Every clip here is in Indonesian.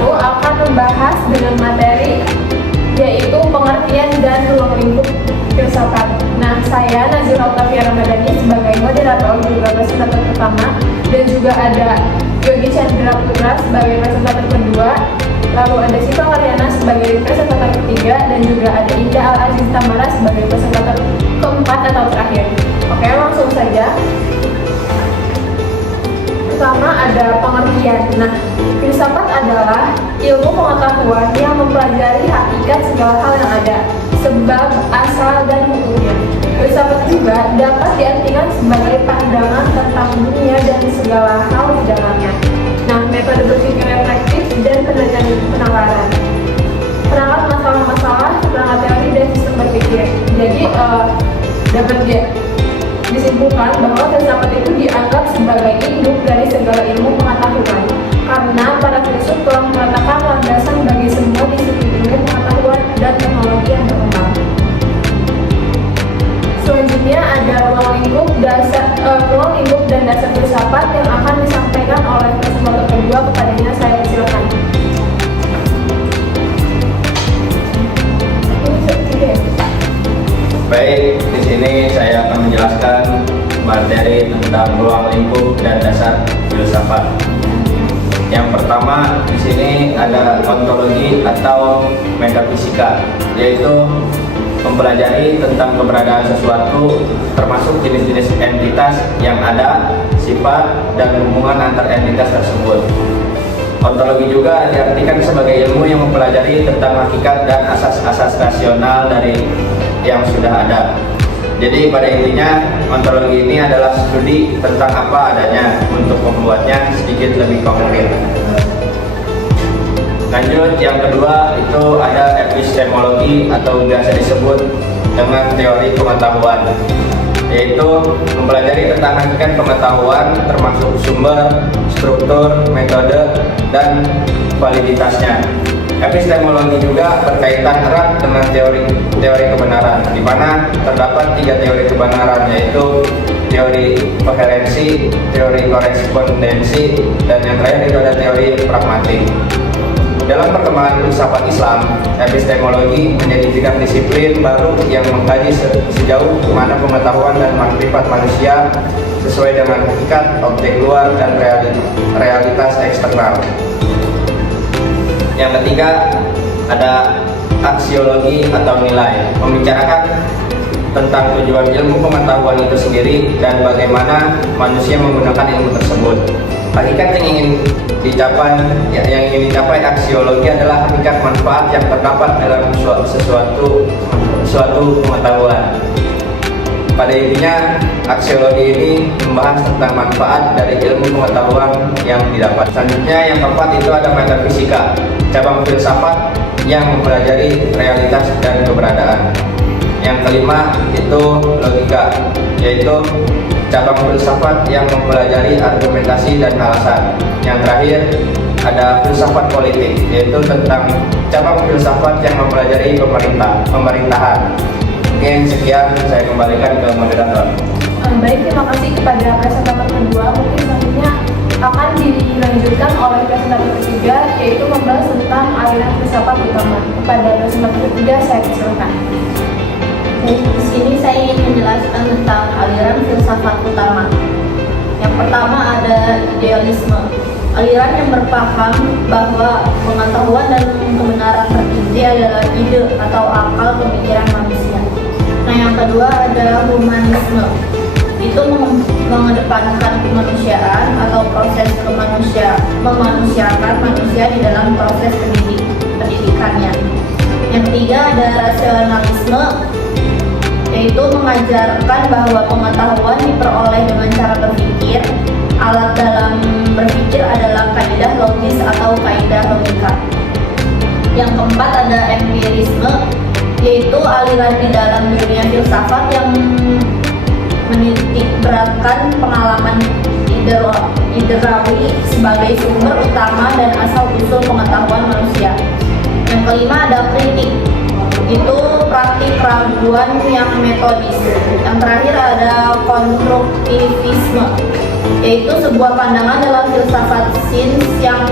satu akan membahas dengan materi yaitu pengertian dan ruang lingkup filsafat. Nah, saya Nazila Oktavia Ramadhani sebagai moderator juga presentator pertama, dan juga ada Yogi Chandra Putra sebagai presentator kedua, lalu ada Siva Karyana sebagai presentator ketiga, dan juga ada Indah Al-Aziz Tamara sebagai presentator keempat atau terakhir. Oke, langsung saja. Pertama ada pengertian. Nah, filsafat adalah ilmu pengetahuan yang mempelajari hakikat segala hal yang ada, sebab, asal, dan hukumnya. Filsafat juga dapat diartikan sebagai pandangan tentang dunia dan segala hal di dalamnya. Nah, metode berpikir reflektif dan penawaran. Perangkat masalah-masalah, perangkat teori, dan sistem berpikir. Jadi, dapat disimpulkan bahwa filsafat itu dianggap sebagai induk dari segala ilmu pengetahuan, karena para filsuf telah meletakkan landasan bagi semua disiplin ilmu pengetahuan dan teknologi yang berkembang. Selanjutnya ada ruang lingkup dan dasar filsafat yang akan disampaikan oleh presentator kedua. Kepadanya saya persilakan. Baik, di sini saya akan menjelaskan materi tentang ruang lingkup dan dasar filsafat. Yang pertama di sini ada ontologi atau metafisika, yaitu mempelajari tentang keberadaan sesuatu, termasuk jenis-jenis entitas yang ada, sifat, dan hubungan antar entitas tersebut. Ontologi juga diartikan sebagai ilmu yang mempelajari tentang hakikat dan asas-asas rasional dari yang sudah ada. Jadi pada intinya ontologi ini adalah studi tentang apa adanya untuk membuatnya sedikit lebih konkret. Lanjut, yang kedua itu ada epistemologi atau biasa disebut dengan teori pengetahuan, yaitu mempelajari tentang hakikat pengetahuan termasuk sumber, struktur, metode, dan validitasnya. Epistemologi juga berkaitan erat dengan teori kebenaran, di mana terdapat 3 teori kebenaran, yaitu teori koherensi, teori korespondensi, dan yang terakhir itu ada teori pragmatik. Dalam perkembangan filsafat Islam, epistemologi menjadikan disiplin baru yang mengkaji sejauh mana pengetahuan dan makrifat manusia sesuai dengan hakikat, objek luar, dan realitas eksternal. Yang ketiga ada aksiologi atau nilai, membicarakan tentang tujuan ilmu pengetahuan itu sendiri dan bagaimana manusia menggunakan ilmu tersebut. Hakikat yang ingin dicapai aksiologi adalah hakikat manfaat yang terdapat dalam suatu pengetahuan. Pada intinya, aksiologi ini membahas tentang manfaat dari ilmu pengetahuan yang didapat. Selanjutnya yang keempat itu ada metafisika, cabang filsafat yang mempelajari realitas dan keberadaan. Yang kelima itu logika, yaitu cabang filsafat yang mempelajari argumentasi dan alasan. Yang terakhir ada filsafat politik, yaitu tentang cabang filsafat yang mempelajari pemerintahan. Mungkin sekian, saya kembalikan ke moderator. Baik, terima kasih kepada presentator kedua. Mungkin selanjutnya akan dilanjutkan oleh presentator ketiga, yaitu membahas tentang aliran filsafat utama. Kepada presentator ketiga saya persilakan. Jadi di sini saya ingin menjelaskan tentang aliran filsafat utama. Yang pertama ada idealisme, aliran yang berpaham bahwa pengetahuan dan kebenaran tertinggi adalah ide atau akal pemikiran manusia. Nah, yang kedua ada humanisme, itu mengedepankan kemanusiaan atau proses memanusiakan manusia di dalam proses pendidikannya. Yang ketiga ada rasionalisme, yaitu mengajarkan bahwa pengetahuan diperoleh dengan cara berpikir. Alat dalam berpikir adalah kaidah logis atau kaidah logika. Yang keempat ada empirisme, yaitu aliran di dalam dunia filsafat yang menitikberatkan pengalaman indrawi sebagai sumber utama dan asal-usul pengetahuan manusia. Yang kelima ada kritik, itu praktik keraguan yang metodis. Yang terakhir ada konstruktivisme, yaitu sebuah pandangan dalam filsafat sains yang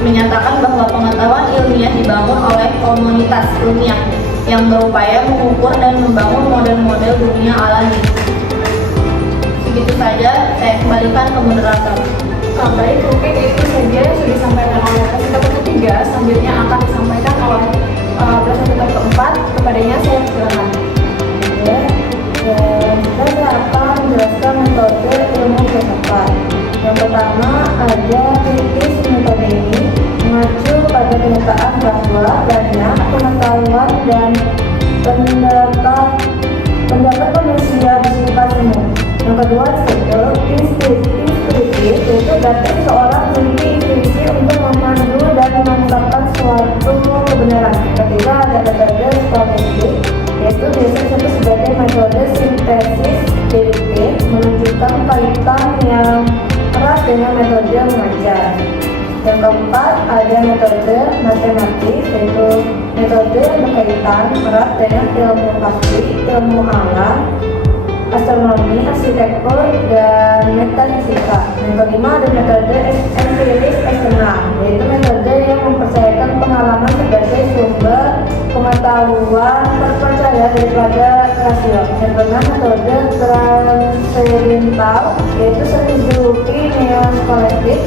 menyatakan bahwa pengetahuan ilmiah dibangun oleh komunitas ilmiah yang berupaya mengukur dan membangun model-model dunia alami. Begitu saja, saya kembalikan ke moderator. Baik, oke, itu saja yang sudah disampaikan oleh presentator ketiga. Selanjutnya akan disampaikan oleh presentator keempat. Kepadanya saya silakan. Saya akan menjelaskan metode ilmu filsafat. Yang pertama ada kritis. Metode ini mengacu pada kenyataan bahwa banyak pengetahuan dan pendapat manusia bersifat semu. Yang kedua itu intuitif, yaitu berarti seorang memiliki intuisi untuk memandu dan mengungkapkan suatu kebenaran. Ketiga ada metode skolastik, yaitu biasa disebut sebagai metode sintesis deduktif, menunjukkan kaitan yang erat dengan metode mengajar. Yang keempat ada metode matematis, yaitu metode yang berkaitan erat dengan ilmu pasti, ilmu alam, astronomi, arsitektur, dan metafisika. Yang kelima ada metode empiris eksternal, yaitu metode yang mempercayakan pengalaman sebagai sumber pengetahuan terpercaya daripada rasio. Yang keenam metode transendental, yaitu seni geologi neoskolastik.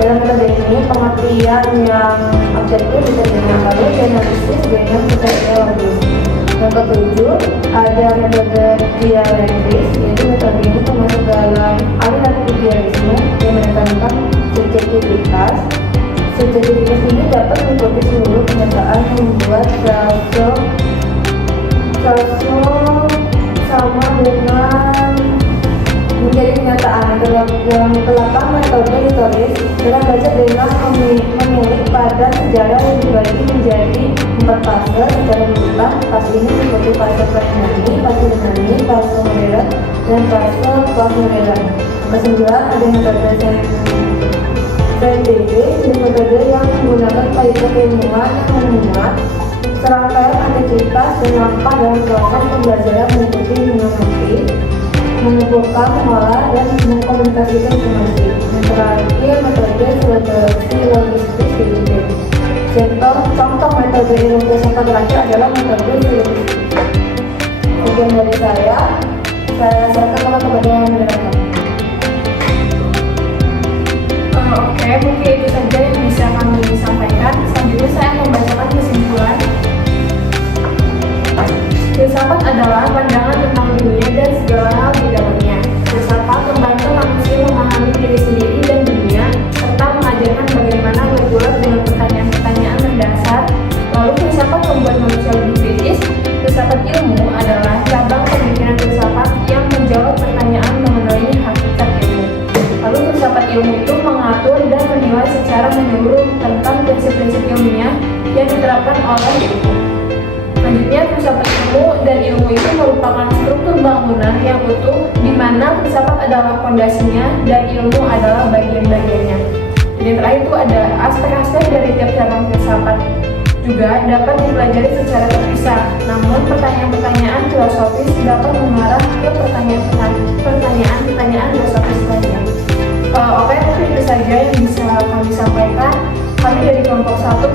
Dalam metode ini pengertian yang objektif bisa dimengerti analisis dengan metodologi. Yang ketujuh ada metode dialektis, yaitu metode ini termasuk dalam aliran idealisme yang menekankan subjektivitas. Subjektivitas ini dapat mengikuti seluruh kenyataan yang membuat sosok sama dengan menjadi kenyataan. Dalam belakang metode historis dalam belajar dengan memilih pada sejarah yang dibagi menjadi 4 fase secara berulang. Fase ini seperti fase pre-Yunani, fase Yunani, fase modern, dan fase post-modern. Kesembilan ada metode saintifik, metode yang menggunakan kaidah ilmuwan yang memuat serangkaian aktivitas dan langkah dalam proses pembelajaran meliputi mengerti, mengumpulkan, mengolah, dan mengkomunikasikan informasi. Yang terakhir metode silogistik deduktif. Contoh metode ilmu filsafat terakhir adalah metode silogistik. Sekian dari saya serahkan kepada moderator. Oke, mungkin itu saja yang bisa kami sampaikan. Selanjutnya saya akan membacakan kesimpulan. Filsafat adalah pandangan tentang dunia dan segala hal di dalamnya. Filsafat membantu manusia memahami diri sendiri dan dunia, serta mengajarkan bagaimana bergulat dengan pertanyaan-pertanyaan mendasar. Lalu filsafat membuat manusia lebih kritis. Filsafat ilmu adalah cabang pemikiran filsafat yang menjawab pertanyaan mengenai hakikat ilmu. Lalu filsafat ilmu itu mengatur dan menilai secara menyeluruh tentang prinsip-prinsip ilmiah yang diterapkan oleh ilmu. Selanjutnya, filsafat ilmu dan ilmu itu merupakan struktur bangunan yang utuh di mana filsafat adalah fondasinya dan ilmu adalah bagian-bagiannya. Jadi terakhir itu ada aspek-aspek dari tiap cabang filsafat juga dapat dipelajari secara terpisah. Namun pertanyaan-pertanyaan filosofis dapat mengarah ke pertanyaan-pertanyaan filosofis lainnya. Oke, mungkin itu saja yang bisa kami sampaikan. Kami dari kelompok 1